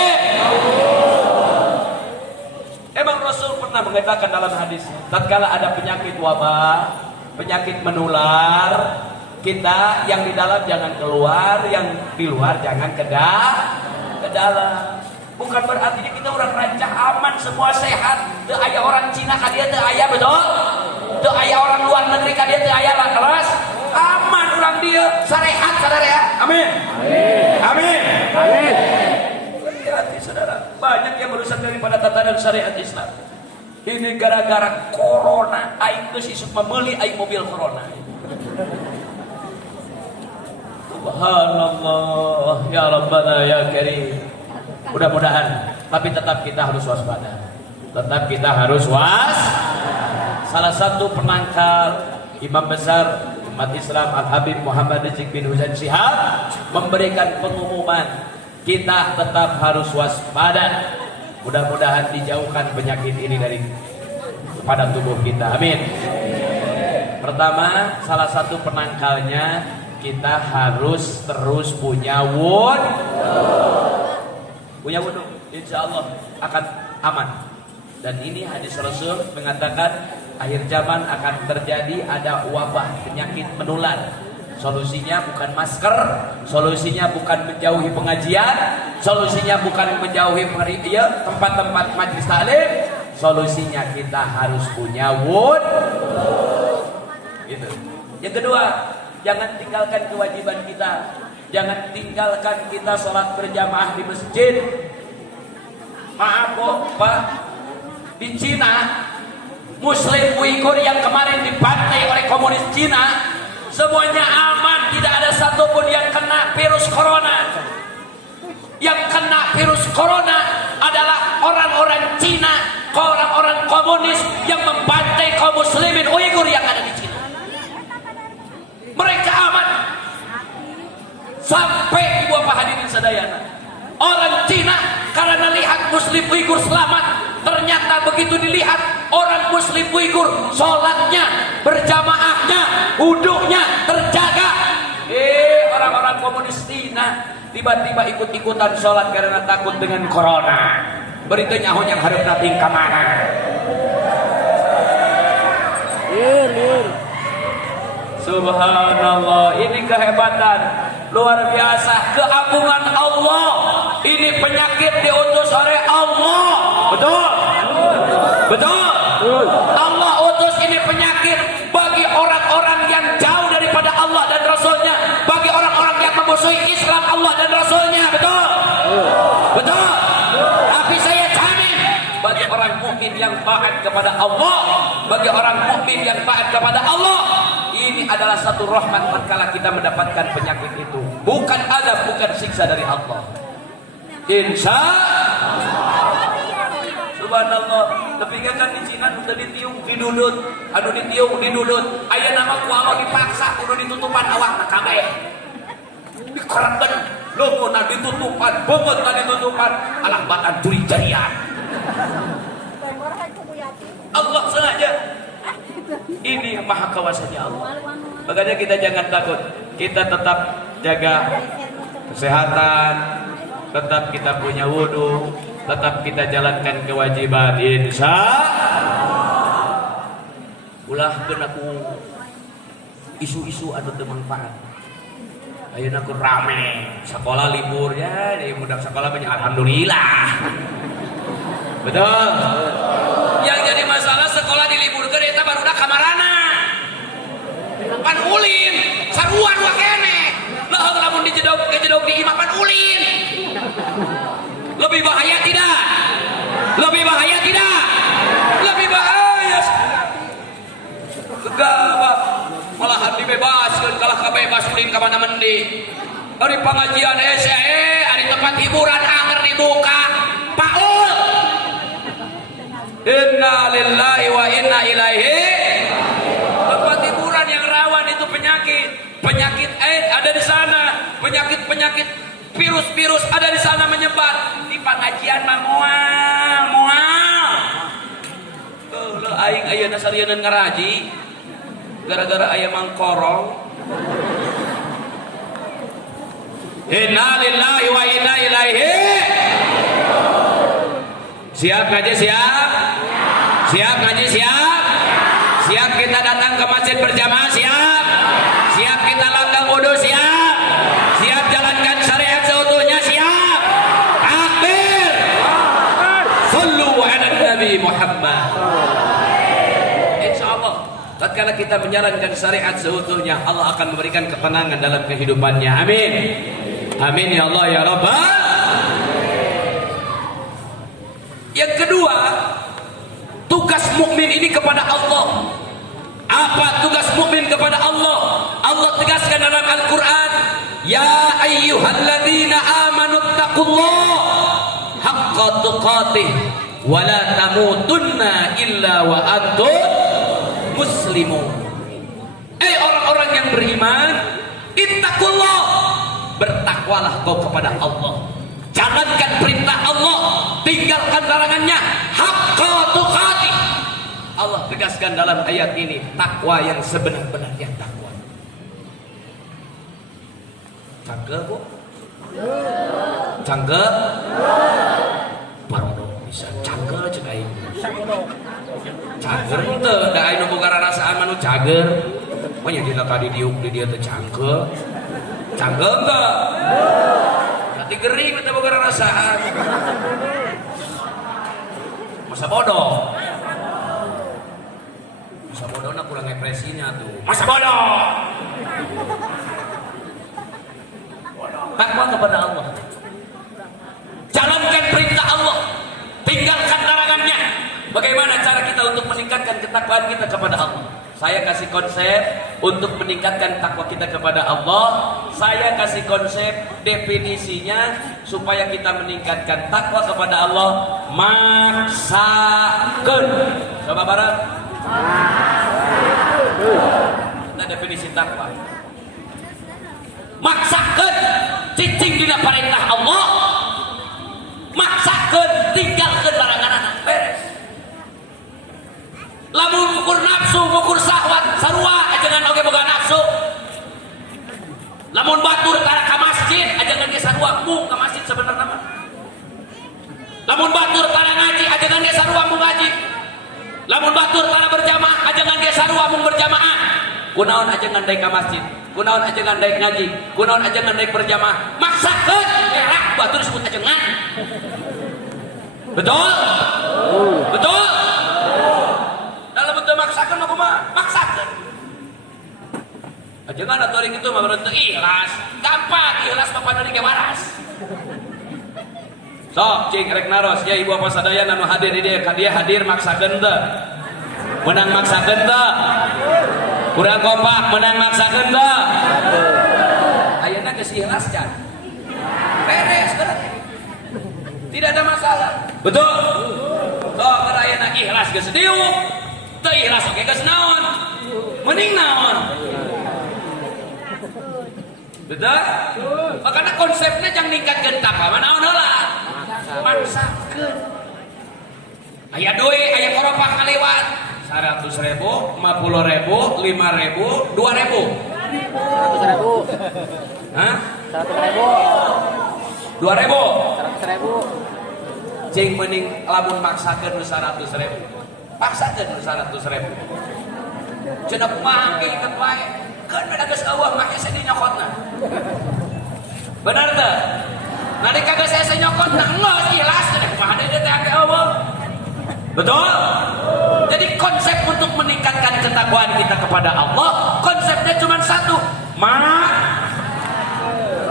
Emang Rasul pernah mengatakan dalam hadis, tatkala ada penyakit wabah, penyakit menular, kita yang di dalam jangan keluar, yang di luar jangan ke dalam. Bukan berarti kita orang rancang aman, semua sehat. Teu aya orang Cina ka dieu teu aya, betul? Teu aya orang luar negeri ka dieu teu aya lah kelas. Aman orang dieu, sarehat sadaya. Amin. Amin. Amin. Hati-hati saudara, banyak yang merusak daripada tatanan syariat Islam. Ini gara-gara corona, aing geus isuk memeuli aing mobil corona. Subhanallah, ya Rabbana ya Karim. Mudah-mudahan, tapi tetap kita harus waspada. Tetap kita harus Salah satu penangkal Imam besar umat Islam Al-Habib Muhammad Rizik bin Husain Shihab memberikan pengumuman, kita tetap harus waspada. Mudah-mudahan dijauhkan penyakit ini dari pada tubuh kita. Amin. Pertama, salah satu penangkalnya, kita harus terus punya wudu. Insya Allah akan aman. Dan ini hadis Rasul mengatakan akhir zaman akan terjadi ada wabah penyakit menular. Solusinya bukan masker, solusinya bukan menjauhi pengajian, solusinya bukan menjauhi tempat-tempat majlis taklim, solusinya kita harus punya gitu. Yang kedua, jangan tinggalkan kewajiban kita. Jangan tinggalkan kita sholat berjamaah di masjid. Maaf Pak, di Cina Muslim Uighur yang kemarin dibantai oleh komunis Cina, semuanya aman, tidak ada satupun yang kena virus corona. Yang kena virus corona adalah orang-orang Cina, orang-orang komunis yang membantai kaum muslimin Uighur yang ada di Cina. Mereka aman. Sampai ibu bapak hadirin sedayana, orang Cina karena lihat Muslim Uighur selamat, ternyata begitu dilihat orang Muslim Uighur sholatnya, berjamaahnya, wudhunya terjaga. Orang-orang komunis Cina tiba-tiba ikut-ikutan sholat karena takut dengan corona. Beritanya yang harus nating kemana? Subhanallah, ini kehebatan luar biasa, keagungan Allah. Ini penyakit diutus oleh Allah. Betul? Betul? Allah utus ini penyakit bagi orang-orang yang jauh daripada Allah dan Rasulnya, bagi orang-orang yang memusuhi Islam, Allah dan Rasulnya. Betul? Betul? Tapi saya jamin, bagi orang mukmin yang taat kepada Allah, bagi orang mukmin yang taat kepada Allah, ini adalah satu rahmat tatkala kita mendapatkan penyakit itu. Bukan azab, bukan siksa dari Allah. Insya Subhanallah. Tapi kan di Cina udah ditiung, didudut, anu ditiung, didudut. Aya nama ku Allah dipaksa kudu ditutupan awak kabeh. Dikeratkeun, leungeunna ditutupan, beungeutna ditutupan, alah batan curi jarian. Allah sengaja. Ini maha kawasannya Allah. Makanya kita jangan takut. Kita tetap jaga kesehatan, tetap kita punya wudu, tetap kita jalankan kewajiban. Insya ulah aku isu-isu anu teu manfaat. Ayeuna aku rame, sekolah libur ya, di budak sekolah banyak alhamdulillah. Betul. Yang jadi masalah sekolah diliburkeun eta barudak kamarana. Pan ulin, saruan wa keneh. Lah lamun dijedog di imah pan ulin. Lebih bahaya tidak? Lebih bahaya tidak? Lebih bahaya Segala malahan dibebaskan kalah kabebas ulin ka mana mendi. Ari pengajian ari tempat hiburan anger dibuka. Paul. Inna lillahi wa inna ilaihi. Tempat hiburan yang rawan itu penyakit AIDS ada di sana, penyakit virus ada di sana menyebar. Di pengajian mah moal. Lo aing ayeuna sarieun ngaraji gara-gara aya mangkorong. Inna lillahi wa inna ilaihi. Siap ngaji siap? Siap ngaji siap? Siap kita datang ke masjid berjamaah siap? Siap kita langgang wudu siap? Siap jalankan syariat seutuhnya siap? Takbir. Sallu ala Nabi Muhammad. Insyaallah tatkala kita menjalankan syariat seutuhnya, Allah akan memberikan ketenangan dalam kehidupannya. Amin. Amin ya Allah ya Rabbal. Yang kedua, tugas mukmin ini kepada Allah. Apa tugas mukmin kepada Allah? Allah tegaskan dalam Al-Qur'an, ya ayyuhalladzina amanu taqullaha haqqa tuqatih wa la tamutunna illa wa antum muslimun. Orang-orang yang beriman, ittaqullah, bertakwalah kau kepada Allah. Jalankan perintah Allah, tinggalkan larangannya. Haqqa tuqatih. Allah tegaskan dalam ayat ini takwa yang sebenar-benarnya takwa. Cangkel bu? Cangkel? Baru bisa cangkel cek aing. Cager teu da aing boga rarasaan manu cager. Pokoknya dina tadi diuk di dia teh cangkel. Cangkel teu? Berarti gering teh boga rarasaan. Masa bodoh. Masa bodoh nak kurang ekspresinya tuh. Masa bodoh. Takwa kepada Allah. Jalankan perintah Allah, tinggalkan larangannya. Bagaimana cara kita untuk meningkatkan ketakwaan kita kepada Allah? Saya kasih konsep untuk meningkatkan takwa kita kepada Allah. Saya kasih konsep definisinya supaya kita meningkatkan takwa kepada Allah. Maksakeun. Coba bareng. Kita definisi takwa. Maksakeun cicing dina perintah Allah. Maksakeun tinggalkeun larangan beres. Lamun ukur nafsu, ukur syahwat, sarua ajangan oge boga nafsu. Lamun batur tara ka masjid, ajangan ge sarua mung ka masjid sebenarnya mah. Lamun batur tara ngaji, ajangan ge sarua mung ngaji. Lamun batur tara berjamaah, ajangan ge sarua mung berjamaah. Kunaon ajangan daek ka masjid? Kunaon ajangan daek ngaji? Kunaon ajangan daek berjamaah? Maksakeun erak batur disebut ajangan. Betul? Betul? Dalam bentuk maksakan mah kumaha? Maksakan. Ajangan atuh ring itu mah berarti ikhlas. Gampang ikhlas mah paneuring ge waras. Sok cing rek naros ya ibu apa sadaya anu hadir di dieu ka dia hadir maksakeun teu? Menang maksakeun teu? Kurang kompak menang maksakeun teu? Ayeuna geus ikhlas can. Beres kan? Tidak ada masalah. Betul? Sok keur ayeuna ikhlas geus diuk. Teu ikhlas oge geus naon? Mending naon? Betul? Makanya konsepnya jangan ningkatkeun takwa naon heula? Maksakeun. Aya duit, aya koropah kalewat 100.000, 50.000, 5.000, 2.000. 100.000. Hah? 100.000. 2.000. Cing mending lamun maksakeun nu 100.000. Paksakeun nu 100.000. Cenah kumaha ge iket wae. Keun beda geus eueuh make saya dinyokotna. Benar teu? Nalika geus saya nyokotna geus ikhlas cenah kumaha deui teh ake eueuh. Betul? Jadi konsep untuk meningkatkan ketakwaan kita kepada Allah, konsepnya cuma satu.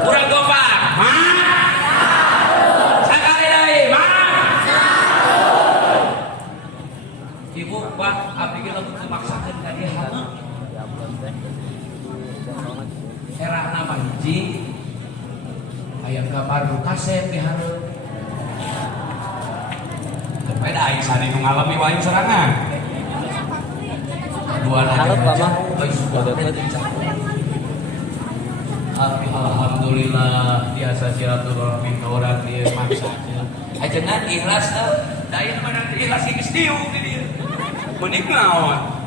Kurang gopar. Sekali lagi. Ibu, Pak, abdi ge lamun maksakeun ka dieu Era nama hiji aya gambar nu kaset di hareup. Beda aing sari nu ngalami wae serangan. Dua aja. Alhamdulillah biasa silaturahmi ka urang dieu maksudna. Ajengan ikhlas teh. Da ieu mah ikhlas geus diu di dieu. Mending naon?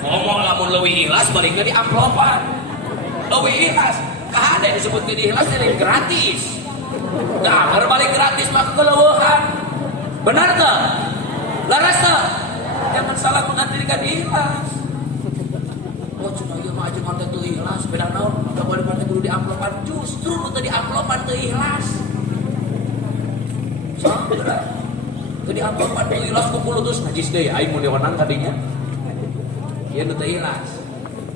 Ngomong lamun leuwih ikhlas balikna di amplopan. Leuwih ikhlas. Kahade disebutkeun ikhlas teh gratis. Da balik gratis mah keleuweuhan. Benar teh? Laras teh? Jangan salah mengartikan ikhlas. Oh cuma ieu mah ajengan teh teu ikhlas, beda naon? Da balik teh kudu diamplopan. Justru nu teu diamplopan teu ikhlas. Saudara. Teu diamplopan teu ikhlas ku pulutus najis deui aing mun diwenang kadinya. Ieu nu teu ikhlas.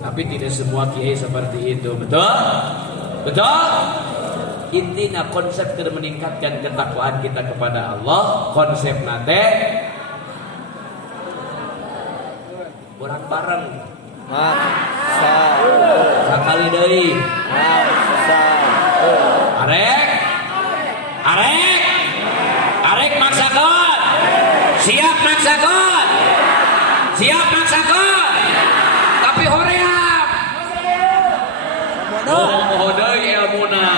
Tapi tidak semua kiai seperti itu, betul? Betul? Intinya konsep kita meningkatkan ketakwaan kita kepada Allah. Konsep nate bareng-bareng. Sakali deui. Arek maksakeun. Siap maksakeun. Siap maksakeun. Tapi hoream. Oh deui ilmuna.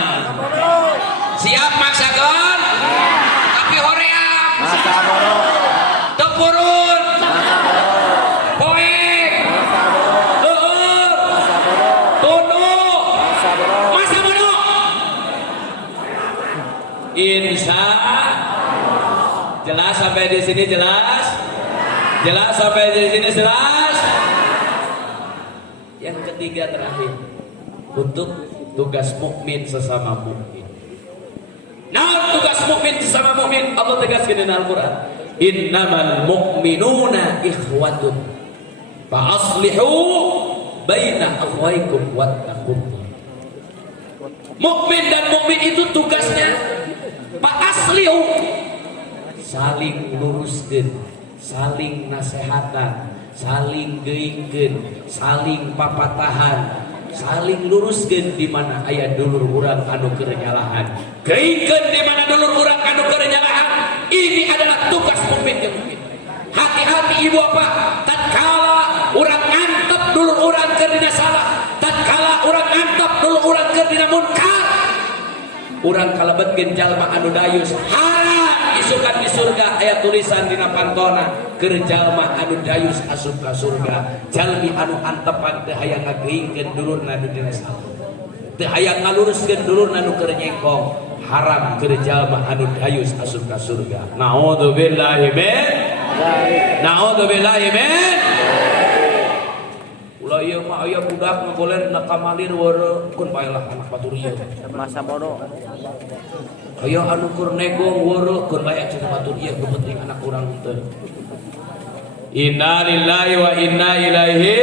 Siap maksakeun. Tapi hoream. Teu purun. Poek. Heueur. Tunduk. Masa bodoh. Insya jelas sampai di sini jelas. Jelas sampai di sini jelas. Yang ketiga terakhir untuk tugas mukmin sesama mukmin. Nah, tugas mukmin sesama mukmin Allah tegaskan di Al-Qur'an. Innamal mu'minuna ikhwatun fa aslihu baina akhwaikum wattaqullah. Mukmin dan mukmin itu tugasnya fa aslihu saling luruskeun, saling nasehatan, saling geuingkeun, saling papatahan, saling luruskeun di mana aya dulur urang anu keur nyalahan. Geuingkeun di mana dulur urang anu keur nyalahan. Ini adalah tugas mukmin yang mukmin. Hati-hati ibu bapak, tatkala urang ngantep dulur urang keur dina salah, tatkala urang ngantep dulur urang keur dina munkar, urang kalebetkeun jalma anu dayus haram isukan di surga. Aya tulisan dina pantona keur jalma anu dayus asup ka surga jalmi anu antepan teu hayang ngageuingkeun dulurna nu dina salah, teu hayang ngaluruskeun dulurna nu keur nyengkong, haram keur jalma anu dayus asup ka surga. Naudzubillahi min naudzubillahi min. Ulah ieu mah aya budak nu goler na kamalir weureu kun baelah anak batur ieu Masa bodoh. aya anu keur negong weureu kun bae cenah batur ieu penting anak urang teu. Inna lillahi wa inna ilaihi.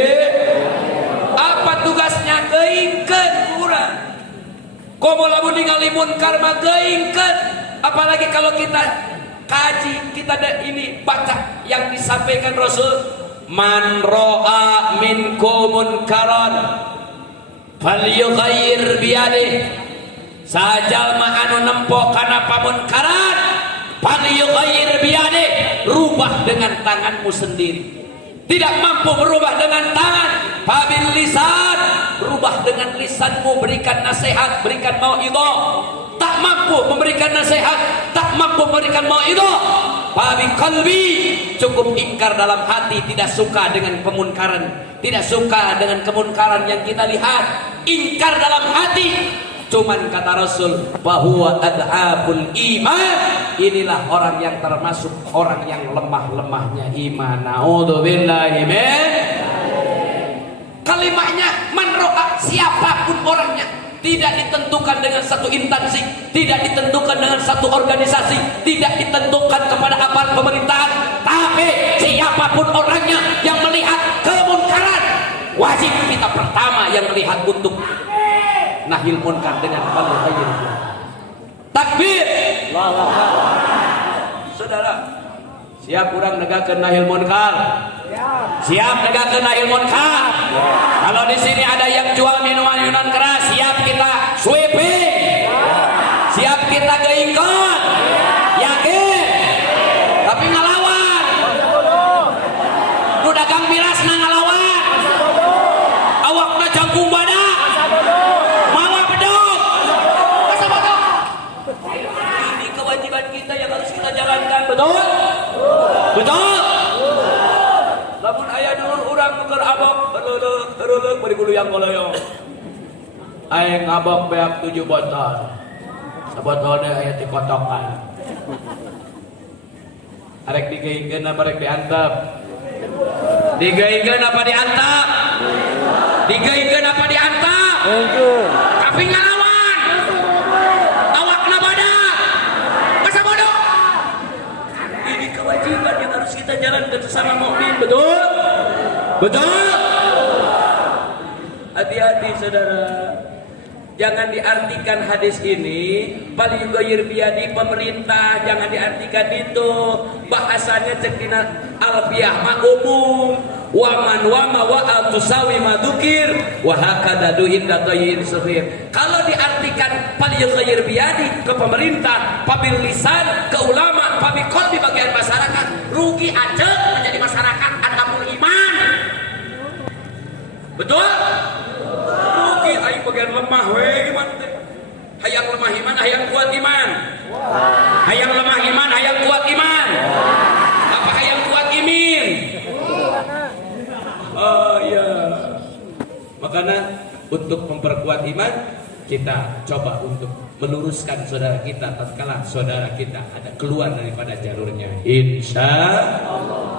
Apa tugasnya? Geuingkeun urang. Komo lamun ningali munkar mah geuingkeun. Apalagi kalau kita kaji, kita ini baca yang disampaikan Rasul, man ra'a minkum munkaran falyughayyir biyadihi. Sajalma anu nempo kana pamunkaran falyughayyir biyadihi, rubah dengan tanganmu sendiri. Tidak mampu berubah dengan tangan, fabil lisan, rubah dengan lisanmu, berikan nasihat, berikan mauidhah. Tak mampu memberikan nasihat, tak mampu memberikan mauidhah, fabi qalbi, cukup ingkar dalam hati, tidak suka dengan kemunkaran, tidak suka dengan kemunkaran yang kita lihat, ingkar dalam hati. Cuman kata Rasul, bahwa ad'abul iman, inilah orang yang termasuk orang yang lemah-lemahnya iman. Naudzubillahi min. Kalimatnya man ro'a, siapapun orangnya, tidak ditentukan dengan satu instansi, tidak ditentukan dengan satu organisasi, tidak ditentukan kepada aparat pemerintahan, tapi siapapun orangnya yang melihat kemunkaran, wajib kita pertama yang melihat untuk nahil munkar dengan fal khair. Takbir. Allahu Akbar. Saudara, siap urang negakeun nahil munkar? Siap negakeun nahil munkar? Kalau di sini ada yang jual minuman keras, siap kita sweeping, siap kita geingkot, yakin? Tapi ngelawan. Nu dagang miras na ngelawan. Awakna jangkung badak. Mawa bedog. Masa bodoh? Ini kewajiban kita yang harus kita jalankan, betul? Betul? Lamun aya dulur urang nuker abok, heureuleuk bari kudu yang goloyong. Aing ngabok beak 7 botol. Sabotolna aya ti kotokan. Arek digeingkeun apa rek diantep? Digeingkeun apa diantep? Digeingkeun apa diantep? Tapi ngalawan. Awakna badak. Masa bodoh? Ini kewajiban yang harus kita jalankan sesama mukmin, betul? Betul? Hati-hati saudara. Jangan diartikan hadis ini paling goyir biadi pemerintah, jangan diartikan itu. Bahasanya cek dina alfiah mah umum. Waman wama wa tusawi madukir wa hakada inda tayyin safir. Kalau diartikan paling goyir biadi ke pemerintah, pabil lisan ke ulama, pabil qalbi bagian masyarakat, rugi aja menjadi masyarakat adamul iman. Betul? Rugi aing bagian lemah we iman teh. Hayang lemah iman, hayang kuat iman. Hayang lemah iman, hayang kuat iman. Apa hayang kuat imin? Oh iya. Makanya untuk memperkuat iman kita coba untuk meluruskan saudara kita tatkala saudara kita ada keluar daripada jalurnya. Insya Allah.